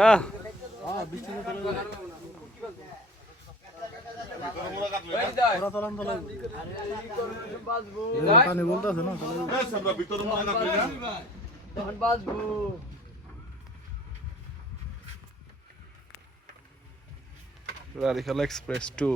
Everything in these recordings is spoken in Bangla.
না রারিখালা এক্সপ্রেস 2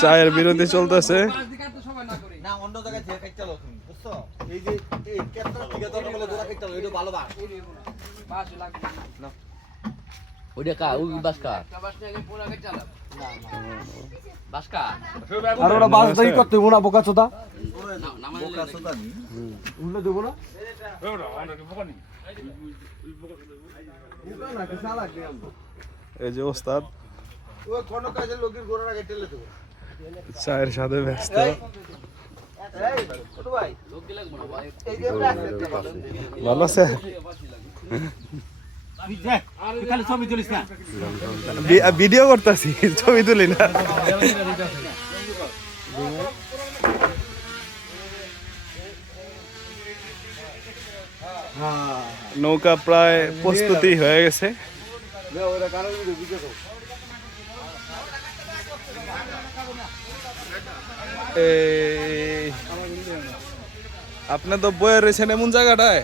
চায়ের বিরতি চলতেছে। আর ওরা বাস দাই করতে মোনা বোকা চোদা উল্লে দেবো না এই যে ওস্তাদ চায়ের সাথে ব্যস্ত। ভালো আছে ভিডিও করতেছি, ছবি তুলি না। নৌকা প্রায় প্রস্তুতি হয়ে গেছে। আপনি তো বয়ে রয়েছেন এমন জায়গাটায়।